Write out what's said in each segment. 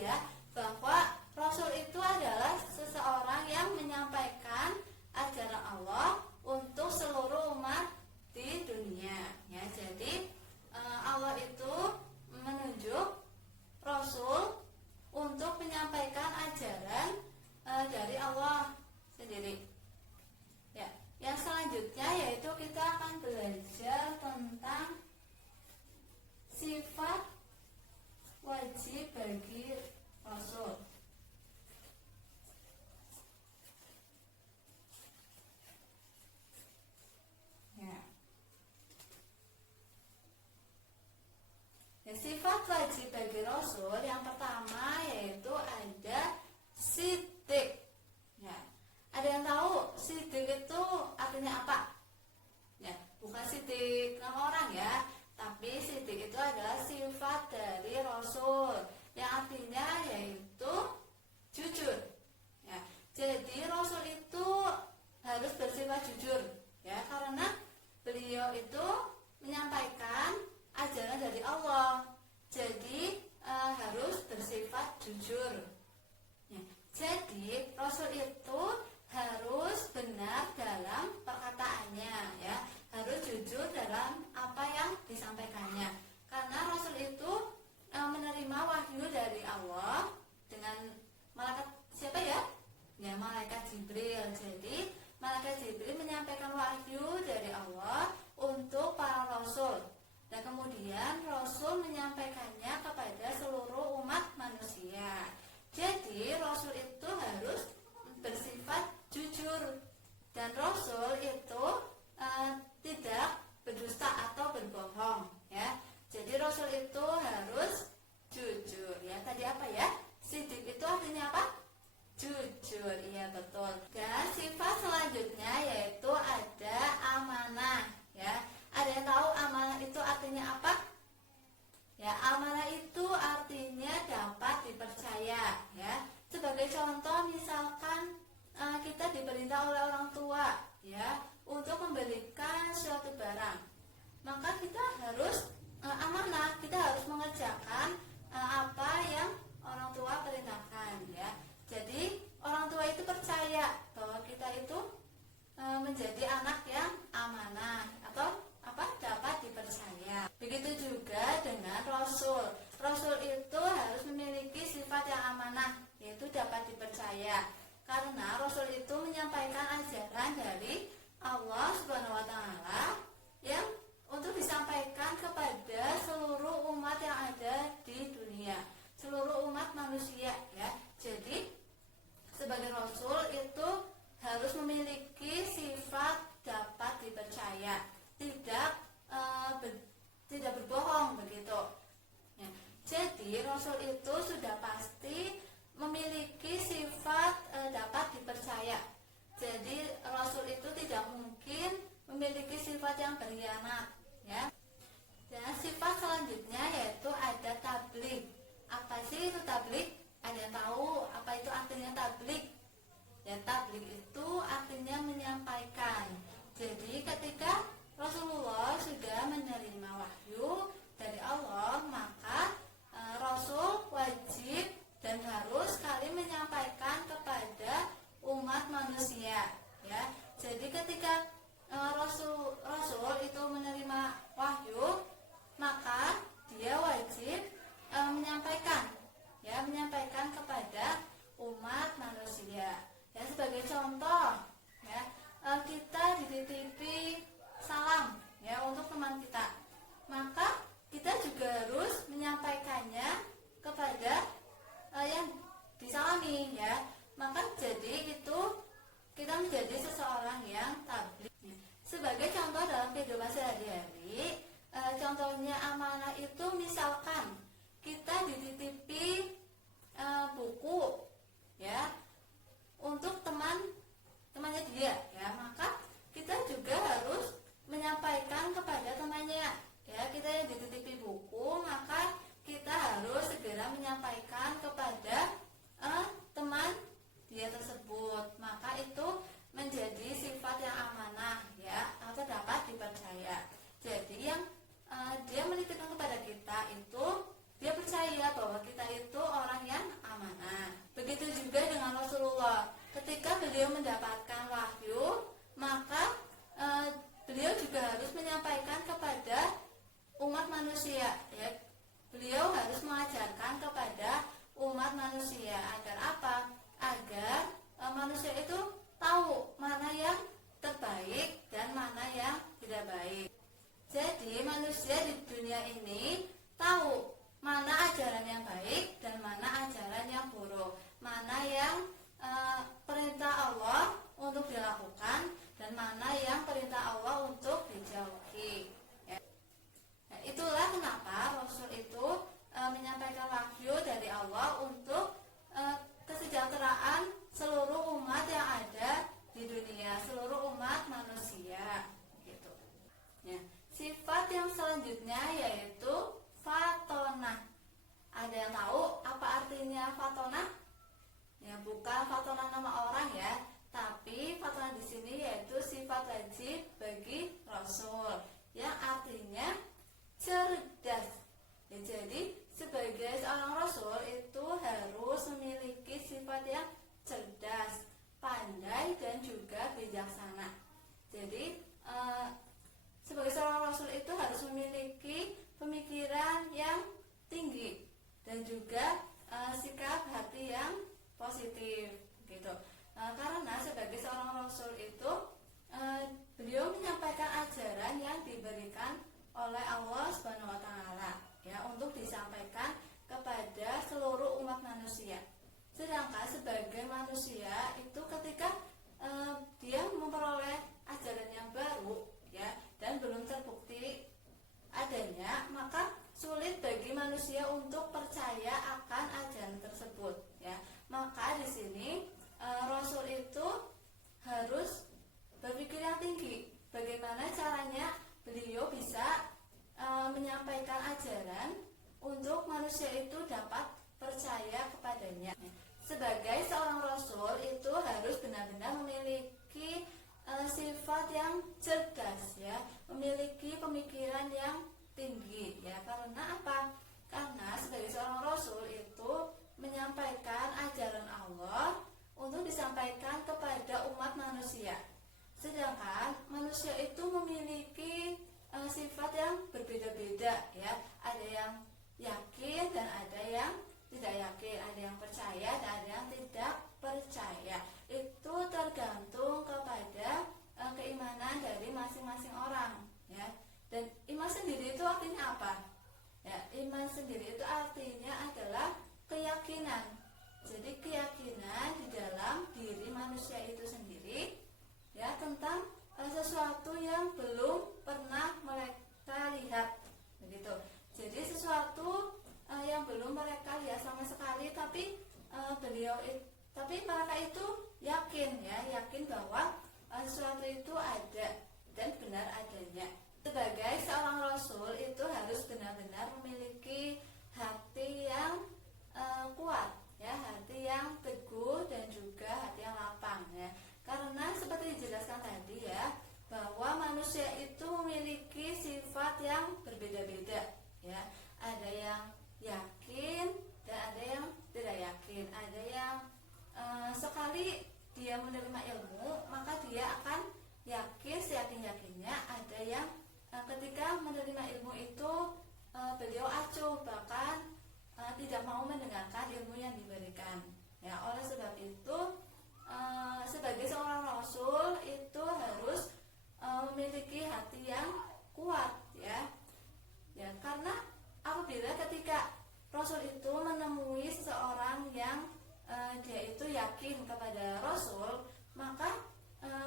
tadi ya, bahwa Rasul itu adalah seseorang yang menyampaikan ajaran Allah untuk seluruh umat di dunia ya. Jadi Allah itu menunjuk Rasul untuk menyampaikan ajaran dari Allah sendiri ya. Yang selanjutnya yaitu kita akan belajar tentang sifat wajib bagi Rasul. Sifat wajib bagi Rasul yang pertama yaitu ada siddiq. Ya. Ada yang tahu siddiq itu artinya apa? Ya, bukan siddiq nama orang ya, tapi siddiq itu adalah sifat dari Rasul yang artinya yaitu jujur. Ya. Jadi Rasul itu harus bersifat jujur ya, karena beliau itu menyampaikan ajaran dari Allah. Jadi harus bersifat jujur ya. Jadi Rasul itu harus benar dalam perkataannya ya, harus jujur dalam apa yang disampaikannya. Karena Rasul itu menerima wahyu dari Allah dengan malaikat siapa ya? Ya, malaikat Jibril. Jadi malaikat Jibril menyampaikan wahyu dari Allah untuk para Rasul. Dan kemudian Rasul menyampaikannya kepada seluruh umat manusia. Jadi Rasul itu harus bersifat jujur. Dan Rasul itu tidak berdusta atau berbohong ya. Jadi Rasul itu harus jujur ya. Tadi apa ya? Siddiq itu artinya apa? Jujur, iya betul. Dan sifat selanjutnya yaitu ada amanah ya. Ada yang tahu amanah itu artinya apa? Ya, amanah itu artinya dapat dipercaya ya. Sebagai contoh misalkan kita diperintah oleh orang tua ya untuk membelikan suatu barang. Maka kita harus amanah, kita harus mengerjakan apa yang orang tua perintahkan ya. Jadi orang tua itu percaya bahwa kita itu menjadi anak yang amanah atau dapat dipercaya. Begitu juga dengan Rasul. Rasul itu harus memiliki sifat yang amanah, yaitu dapat dipercaya. Karena Rasul itu menyampaikan ajaran dari Allah Subhanahu wa taala yang untuk disampaikan kepada seluruh umat yang ada di dunia, seluruh umat manusia ya. Jadi sebagai Rasul itu harus memiliki sifat dapat dipercaya, tidak berbohong begitu ya. Jadi Rasul itu sudah pasti memiliki sifat dapat dipercaya. Jadi Rasul itu tidak mungkin memiliki sifat yang berkhianat ya. Dan sifat selanjutnya yaitu ada tabligh. Apa sih itu tabligh? Ada yang tahu apa itu artinya tabligh? Ya, tabligh itu artinya menyampaikan. Jadi ketika Rasulullah sudah menerima wahyu dari Allah, maka Rasul wajib dan harus sekali menyampaikan kepada umat manusia ya. Jadi ketika Rasul itu menerima wahyu, maka dia wajib menyampaikan kepada umat manusia. Ya, sebagai contoh ya, kita dititipi salam ya untuk teman kita, maka kita juga harus menyampaikannya kepada yang disalami ya. Maka jadi itu kita menjadi seseorang yang tabligh. Sebagai contoh dalam kehidupan sehari-hari, contohnya amanah itu misalkan kita dititipi buku ya untuk temannya dia ya, maka kita juga harus menyampaikan kepada temannya ya. Kita yang dititipi buku, maka kita harus segera menyampaikan kepada teman dia tersebut. Maka itu menjadi sifat yang amanah ya, atau dapat dipercaya. Jadi yang dia menitipkan kepada kita itu dia percaya bahwa kita itu orang yang dan mana yang perintah Allah untuk dijauhi. Ya. Nah, itulah kenapa Rasul itu menyampaikan wahyu dari Allah untuk kesejahteraan seluruh umat yang ada di dunia, seluruh umat manusia. Gitu. Ya. Sifat yang selanjutnya yaitu fatonah. Ada yang tahu apa artinya fatonah? Ya, bukan fatonah nama orang ya, tapi fatonah di sini yaitu sifat wajib bagi Rasul yang artinya cerdas. Ya, jadi sebagai seorang Rasul itu harus memiliki sifat yang cerdas, pandai dan juga bijaksana. Jadi sebagai seorang Rasul itu harus memiliki pemikiran yang tinggi dan juga sikap hati yang positif gitu. Karena sebagai seorang Rasul itu beliau menyampaikan ajaran yang diberikan oleh Allah Subhanahu wa taala ya, untuk disampaikan kepada seluruh umat manusia. Sedangkan sebagai manusia itu ketika dia memperoleh ajaran yang baru ya dan belum terbukti adanya, maka sulit bagi manusia untuk percaya akan ajaran tersebut ya. Maka di sini Rasul itu harus berpikir yang tinggi. Bagaimana caranya beliau bisa menyampaikan ajaran untuk manusia itu dapat percaya kepadanya. Sebagai seorang Rasul itu harus benar-benar memiliki sifat yang cerdas ya, memiliki pemikiran yang tinggi ya. Karena apa? Karena sebagai seorang Rasul itu menyampaikan ajaran Allah untuk disampaikan kepada umat manusia. Sedangkan manusia itu memiliki sifat yang berbeda-beda ya. Ada yang yakin dan ada yang tidak yakin, ada yang percaya dan ada yang tidak percaya. Itu tergantung kepada keimanan dari masing-masing orang ya. Dan iman sendiri itu artinya apa? Ya, iman sendiri itu artinya adalah keyakinan. Jadi keyakinan di dalam diri manusia itu sendiri ya tentang sesuatu yang belum pernah mereka lihat, begitu. Jadi sesuatu yang belum mereka lihat sama sekali, tapi mereka itu yakin ya, yakin bahwa sesuatu itu ada dan benar adanya. Sebagai seorang Rasul itu harus benar-benar memiliki hati yang kuat ya, hati yang teguh dan juga hati yang lapang ya. Karena seperti dijelaskan tadi ya, bahwa manusia itu memiliki sifat yang berbeda-beda ya. Ada yang yakin dan ada yang tidak yakin. Ada yang sekali dia menerima ilmu maka dia akan yakin seyakin-yakinnya. Ada yang ketika menerima ilmu itu beliau acuh, bahkan tidak mau mendengarkan ilmu yang diberikan ya. Oleh sebab itu sebagai seorang Rasul itu harus memiliki hati yang kuat ya. Ya, karena apabila ketika Rasul itu menemui seseorang yang dia itu yakin kepada Rasul, maka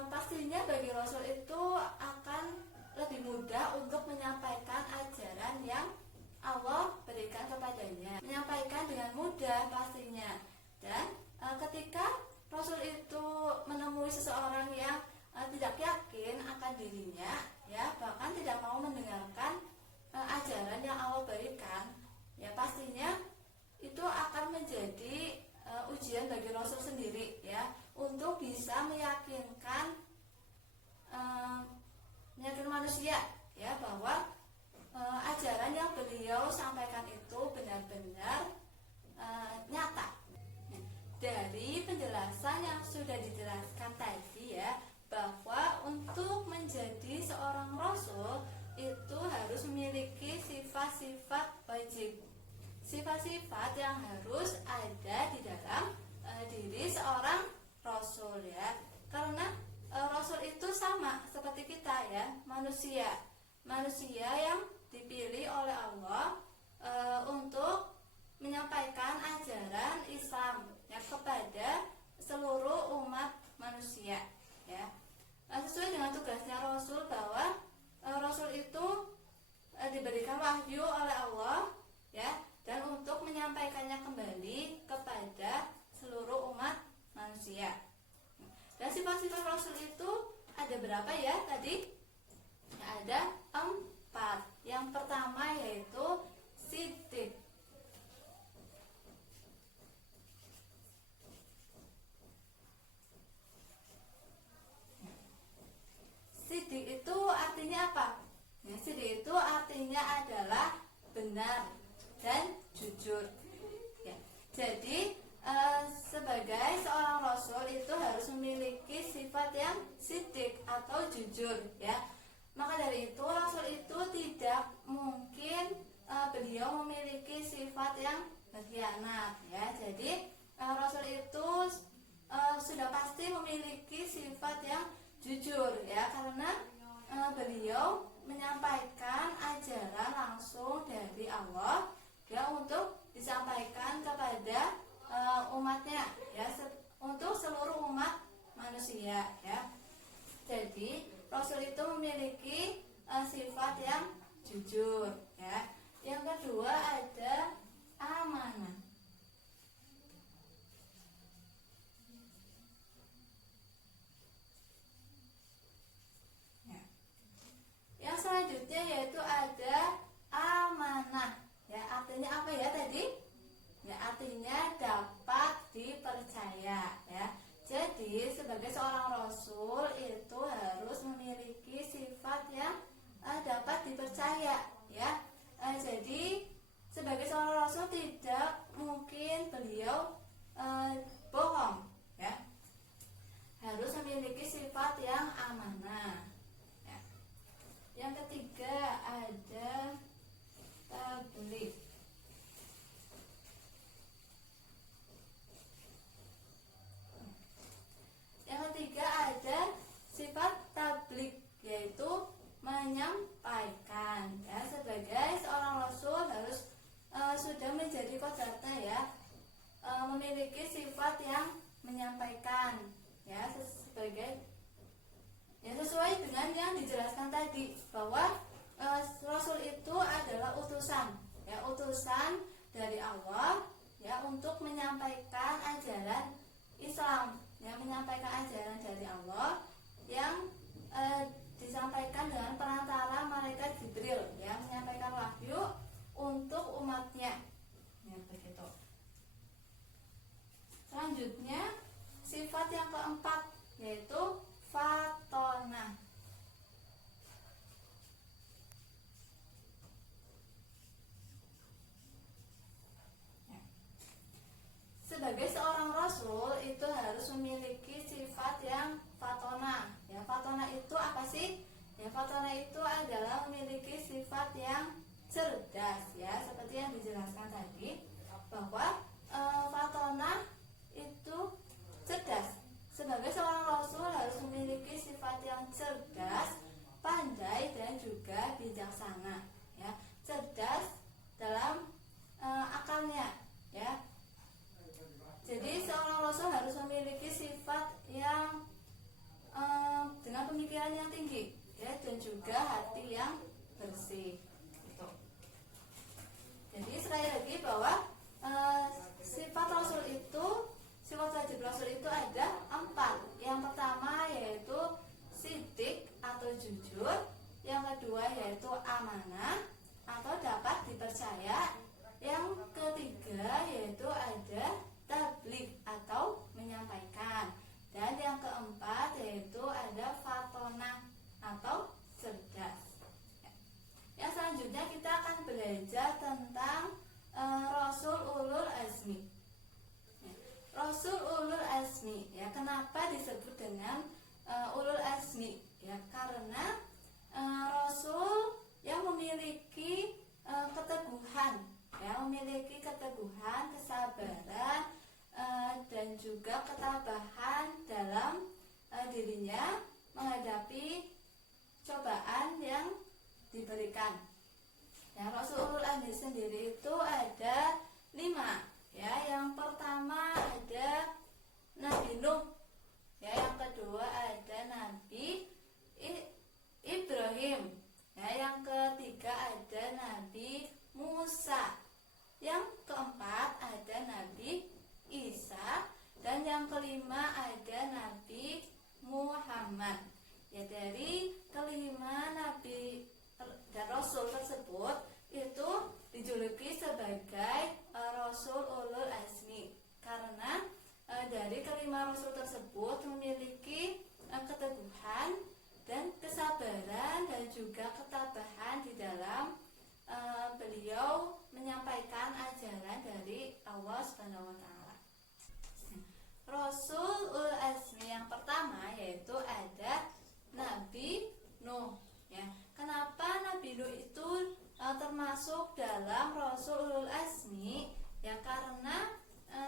pastinya bagi Rasul itu akan lebih mudah untuk menyampaikan ajaran yang Allah berikan kepadanya, menyampaikan dengan mudah pastinya. Dan ketika Rasul itu menemui seseorang yang tidak yakin akan dirinya ya, bahkan tidak mau mendengarkan ajaran yang Allah berikan ya, pastinya itu akan menjadi ujian bagi Rasul sendiri ya, untuk bisa meyakinkan manusia ya, bahwa ajaran yang beliau sampaikan itu benar-benar nyata. Dari penjelasan yang sudah dijelaskan tadi ya, bahwa untuk menjadi seorang Rasul itu harus memiliki sifat-sifat wajib, sifat-sifat yang harus ada di dalam diri seorang Rasul ya. Karena Rasul itu sama seperti kita ya, manusia yang dipilih oleh Allah untuk menyampaikan ajaran Islam ya kepada seluruh umat manusia ya. Sesuai dengan berapa ya tadi? Ada 4. Yang pertama yaitu sidik. Sidik itu artinya apa? Ya, sidik itu artinya adalah benar dan jujur. Ya, jadi sebagai seorang rasul itu harus memiliki sifat yang sidik atau jujur, ya. Maka dari itu rasul itu tidak mungkin beliau memiliki sifat yang berkhianat, ya. Jadi rasul itu sudah pasti memiliki sifat yang jujur, ya, karena beliau menyampaikan ajaran langsung dari Allah, ya, untuk disampaikan kepada umatnya, ya, untuk seluruh umat manusia, ya. Jadi rasul itu memiliki sifat yang jujur, ya. Yang kedua ada amanah. Ya. Yang selanjutnya yaitu ada amanah. Ya, artinya apa ya tadi? Ya, artinya dapat dipercaya, ya. Jadi sebagai seorang rasul itu harus memiliki sifat yang dapat dipercaya, ya. Jadi sebagai seorang rasul tidak mungkin beliau bohong, ya. Harus memiliki sifat yang amanah, ya. Yang ketiga ada tabligh. Yang ketiga ada sifat tabligh, yaitu menyampaikan, ya. Sebagai seorang rasul harus sudah menjadi kodratnya, ya, memiliki sifat yang menyampaikan, ya, sebagai, ya, sesuai dengan yang dijelaskan tadi bahwa rasul itu adalah utusan, ya, utusan dari Allah, ya, untuk menyampaikan ajaran Islam, yang menyampaikan ajaran dari Allah yang disampaikan dengan perantara malaikat Jibril, yang menyampaikan wahyu untuk umatnya, ya, begitu. Selanjutnya sifat yang keempat yaitu fatonah. Sebagai seorang rasul itu harus memiliki sifat yang fatonah. Ya, fatonah itu apa sih? Ya, fatonah itu adalah memiliki sifat yang cerdas, ya, seperti yang dijelaskan tadi bahwa fatonah itu cerdas. Sebagai seorang rasul harus memiliki sifat yang cerdas, pandai dan juga bijaksana, ya. Cerdas dalam akalnya, ya. Jadi seorang rasul harus memiliki sifat yang dengan pemikiran yang tinggi, ya, dan juga hati yang bersih. Gitu. Jadi sekali lagi bahwa sifat rasul itu, sifat wajib rasul itu ada 4. Yang pertama yaitu sidik atau jujur. Yang kedua yaitu amanah atau dapat dipercaya. Yang ketiga yaitu ada tabligh atau menyampaikan. Dan yang keempat yaitu ada fatonah atau cerdas. Yang selanjutnya kita akan belajar tentang Rasul Ulul Azmi. Rasul Ulul Azmi, ya, kenapa disebut dengan Ulul Azmi? Ya, karena Rasul yang memiliki keteguhan, ya, memiliki keteguhan, kesabaran, dan juga ketabahan dalam dirinya menghadapi cobaan yang diberikan. Ya, Rasul Ulul Azmi sendiri itu ada 5. Ya, yang pertama ada Nabi Nuh. Ya, yang kedua ada Nabi Ibrahim. Ya, yang ketiga ada Nabi Musa. Yang keempat ada Nabi Isa, dan yang kelima ada Nabi Muhammad. Ya, dari kelima nabi dan rasul tersebut itu dijuluki sebagai Rasul Ulul Azmi karena dari kelima rasul tersebut memiliki keteguhan dan kesabaran dan juga ketabahan di dalam beliau menyampaikan ajaran dari Allah Subhanahu wa taala. Rasul Ulul Azmi yang pertama yaitu ada Nabi Nuh, ya. Kenapa Nabi Nuh itu termasuk dalam Rasul Ulul Azmi? Ya, karena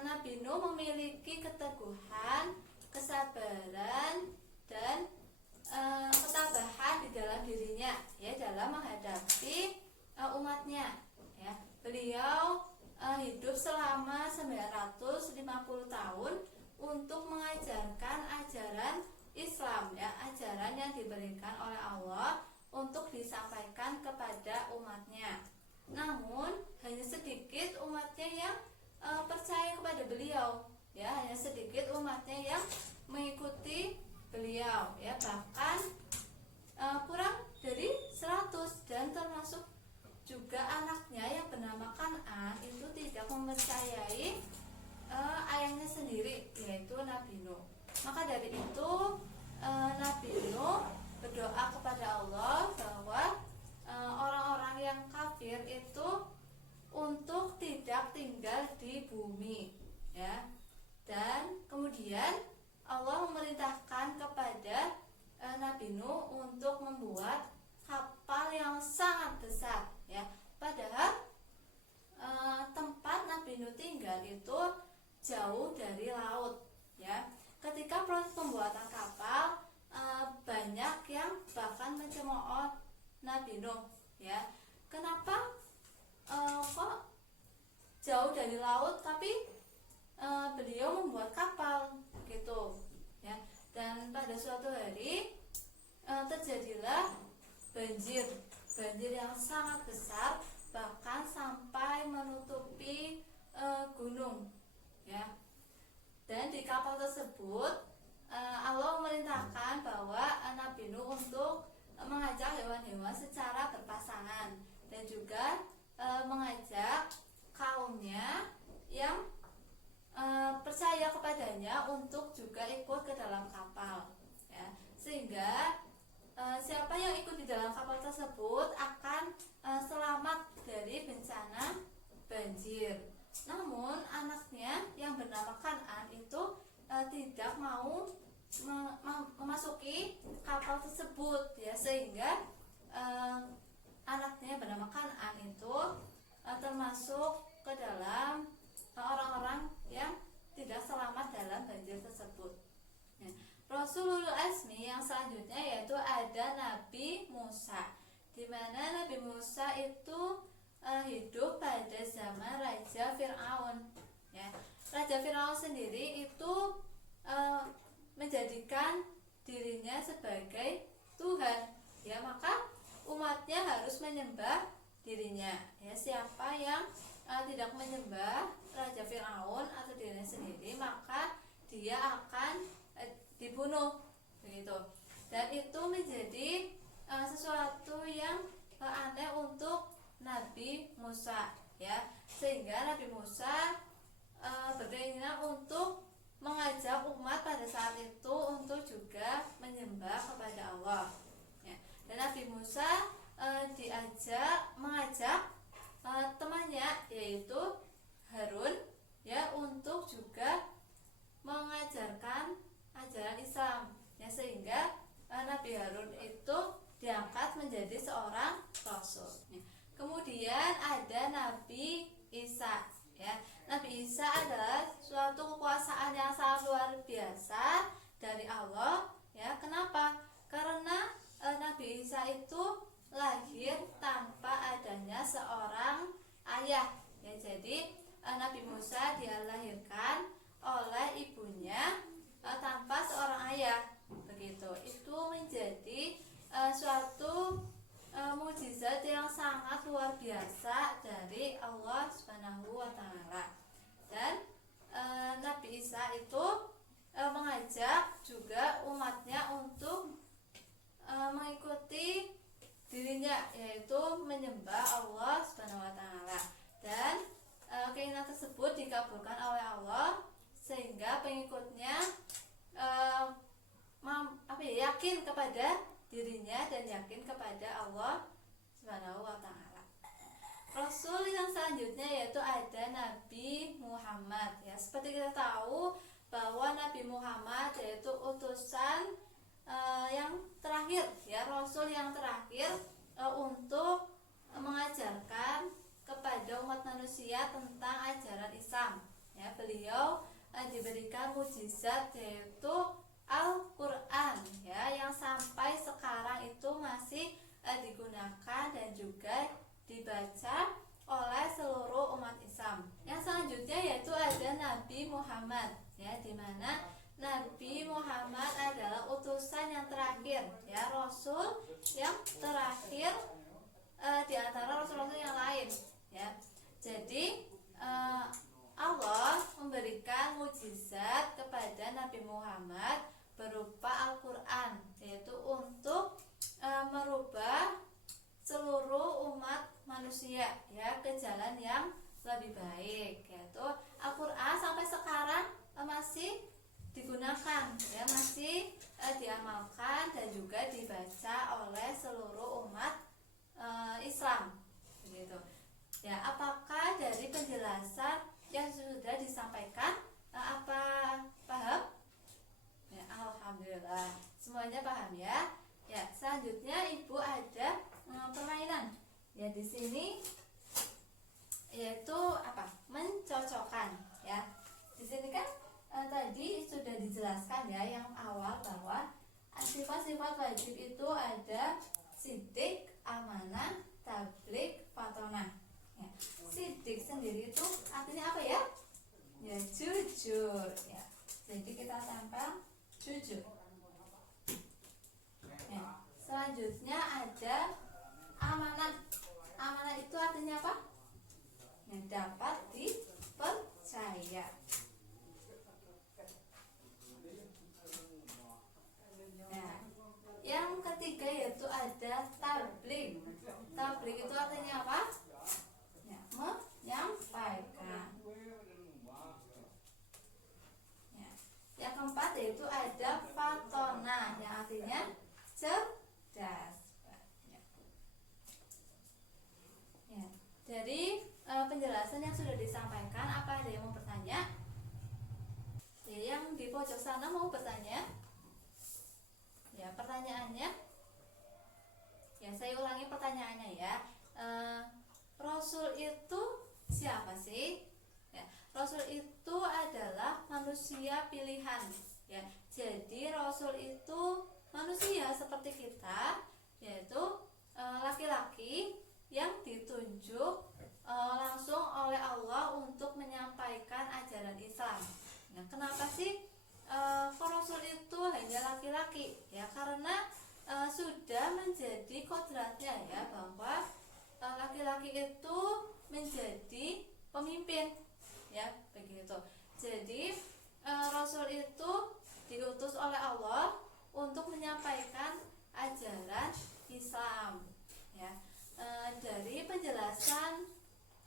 Nabi Nuh memiliki keteguhan, kesabaran dan ketabahan di dalam dirinya, ya, dalam menghadapi umatnya. Ya, beliau hidup selama 950 tahun untuk mengajarkan ajaran Islam, ya, ajaran yang diberikan oleh Allah untuk disampaikan kepada umatnya. Namun hanya sedikit umatnya yang percaya kepada beliau, ya, hanya sedikit umatnya yang mengikuti beliau, ya, bahkan kurang dari 100, dan termasuk juga anaknya yang bernama Kan'an itu tidak mempercayai ayahnya sendiri, yaitu Nabi Nuh. Maka dari itu Nabi Nuh berdoa kepada Allah bahwa orang-orang yang kafir itu untuk tidak tinggal di bumi, ya. Dan kemudian Allah memerintahkan kepada Nabi Nuh untuk membuat kapal yang sangat besar, ya. Padahal tempat Nabi Nuh tinggal itu jauh dari laut, ya. Ketika proses pembuatan kapal banyak yang bahkan mencemooh Nabi Nuh, ya. Kenapa kok jauh dari laut tapi beliau membuat kapal gitu, ya. Dan pada suatu hari terjadilah banjir yang sangat besar, bahkan sampai menutupi gunung, ya. Dan di kapal tersebut Allah memerintahkan bahwa Nabi Nuh untuk mengajak hewan-hewan secara berpasangan dan juga mengajak kaumnya yang percaya kepadanya untuk juga ikut ke dalam kapal, ya. Sehingga siapa yang ikut di dalam kapal tersebut akan selamat dari bencana banjir. Namun anaknya yang bernama Kan'an itu tidak mau memasuki kapal tersebut, ya, sehingga anaknya yang bernama Kan'an itu termasuk ke dalam orang-orang yang tidak selamat dalam banjir tersebut. Ya. Rasulul Azmi yang selanjutnya yaitu ada Nabi Musa, di mana Nabi Musa itu hidup pada zaman Raja Fir'aun, ya. Raja Fir'aun sendiri itu menjadikan dirinya sebagai Tuhan, ya, maka umatnya harus menyembah dirinya, ya. Siapa yang tidak menyembah Raja Fir'aun atau dirinya sendiri, maka dia akan dibunuh, begitu. Dan itu menjadi sesuatu yang aneh untuk Nabi Musa, ya, sehingga Nabi Musa berkeinginan untuk mengajak umat pada saat itu untuk juga menyembah kepada Allah, ya. Dan Nabi Musa mengajak temannya yaitu Harun, ya, untuk juga mengajarkan ajaran Islam, ya, sehingga Nabi Harun itu diangkat menjadi seorang rasul, ya. Kemudian ada Nabi Isa, ya. Nabi Isa adalah suatu kekuasaan yang sangat luar biasa dari Allah, ya. Kenapa? Karena Nabi Isa itu lahir tanpa adanya seorang ayah, ya. Jadi Nabi Musa dia lahirkan oleh ibunya tanpa seorang ayah, begitu. Itu menjadi suatu mukjizat yang sangat luar biasa dari Allah Subhanahu wa taala. Dan Nabi Isa itu mengajak juga umatnya untuk dirinya dan yakin kepada Allah Subhanahu wa taala. Rasul yang selanjutnya yaitu ada Nabi Muhammad. Ya, seperti kita tahu bahwa Nabi Muhammad yaitu utusan yang terakhir, ya, Rasul yang terakhir untuk mengajarkan kepada umat manusia tentang ajaran Islam. Ya, beliau diberikan mukjizat yaitu Al-Quran, ya, yang sampai sekarang itu masih digunakan dan juga dibaca oleh seluruh umat Islam. Yang selanjutnya yaitu ada Nabi Muhammad, ya, di mana Nabi Muhammad adalah utusan yang terakhir, ya, Rasul yang terakhir di antara rasul-rasul yang lain, ya. Jadi Allah memberikan mukjizat kepada Nabi Muhammad berupa Al-Quran, yaitu untuk merubah seluruh umat manusia, ya, ke jalan yang lebih baik, yaitu Al-Quran sampai sekarang masih digunakan, ya, masih diamalkan dan juga dibaca oleh seluruh umat Islam, begitu. Ya, apakah dari penjelasan yang sudah disampaikan apa paham? Ya, alhamdulillah semuanya paham, ya. Ya, selanjutnya Ibu ada permainan. Ya, di sini yaitu apa? Mencocokkan, ya. Di sini kan tadi sudah dijelaskan, ya, yang awal bahwa sifat-sifat wajib itu ada sidik, amanah, tabligh, fatonah. Ya, sidik sendiri itu artinya apa, ya? Ya, jujur, ya. Jadi kita tempel jujur. Ya, selanjutnya ada amanah. Amanah itu artinya apa? Yang dapat dipercaya. Nah, yang ketiga yaitu ada tabligh. Tabligh itu artinya apa? Ya, menyampaikan. Ya. Yang keempat yaitu ada fatonah, yang artinya cerdas. Ya. Dari penjelasan yang sudah disampaikan, apa ada yang mau bertanya? Ya, yang di pojok sana mau bertanya? Ya, pertanyaannya, ya, saya ulangi pertanyaannya, ya. Rasul itu siapa sih? Ya, Rasul itu adalah manusia pilihan, ya. Jadi Rasul itu manusia seperti kita, yaitu laki-laki yang ditunjuk langsung oleh Allah untuk menyampaikan ajaran Islam. Nah, kenapa sih Rasul itu hanya laki-laki? Ya, karena sudah menjadi kodratnya, ya, bahwa laki-laki itu menjadi pemimpin, ya, begitu. Jadi Rasul itu diutus oleh Allah untuk menyampaikan ajaran Islam, ya. Dari penjelasan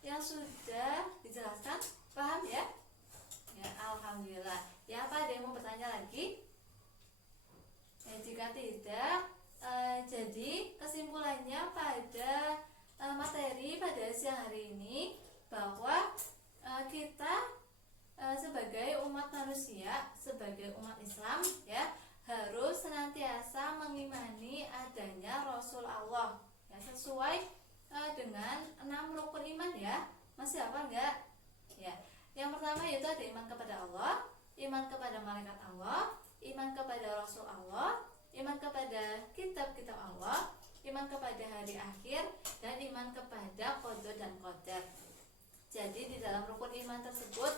yang sudah dijelaskan, paham, ya? Ya, alhamdulillah. Ya, apa ada yang mau bertanya lagi? Ya, jika tidak, jadi kesimpulannya pada materi pada siang hari ini bahwa kita sebagai umat manusia, sebagai umat Islam, ya, harus senantiasa mengimani adanya Rasul Allah, ya, sesuai dengan 6 rukun iman, ya. Masih hafal enggak? Ya. Yang pertama yaitu ada iman kepada Allah, iman kepada malaikat Allah, iman kepada Rasul Allah, iman kepada kitab-kitab Allah, iman kepada hari akhir, dan iman kepada qada dan qadar. Jadi di dalam rukun iman tersebut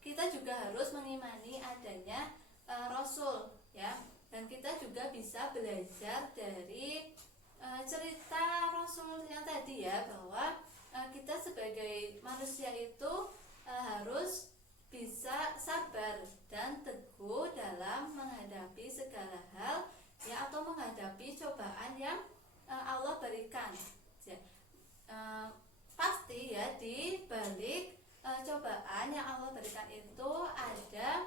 kita juga harus mengimani adanya Rasul, ya. Dan kita juga bisa belajar dari cerita Rasul yang tadi, ya, bahwa kita sebagai manusia itu harus bisa sabar dan teguh dalam menghadapi segala hal, ya, atau menghadapi cobaan yang Allah berikan. Pasti, ya, di balik cobaan yang Allah berikan itu ada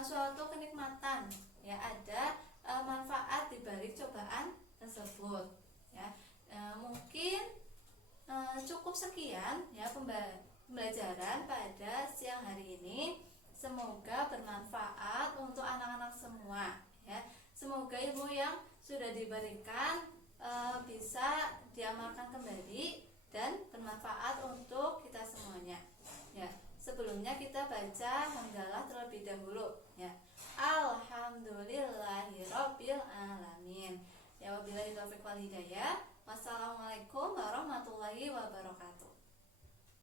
suatu kenikmatan, ya, ada manfaat di dari cobaan tersebut ya. Mungkin cukup sekian ya pembelajaran pada siang hari ini. Semoga bermanfaat untuk anak-anak semua ya. Semoga ilmu yang sudah diberikan bisa diamalkan kembali dan bermanfaat untuk kita semuanya ya. Sebelumnya kita baca hamdalah terlebih dahulu ya. Alhamdulillahirabbil alamin. Ya wabillahi taufiq wal hidayah. Wassalamualaikum warahmatullahi wabarakatuh.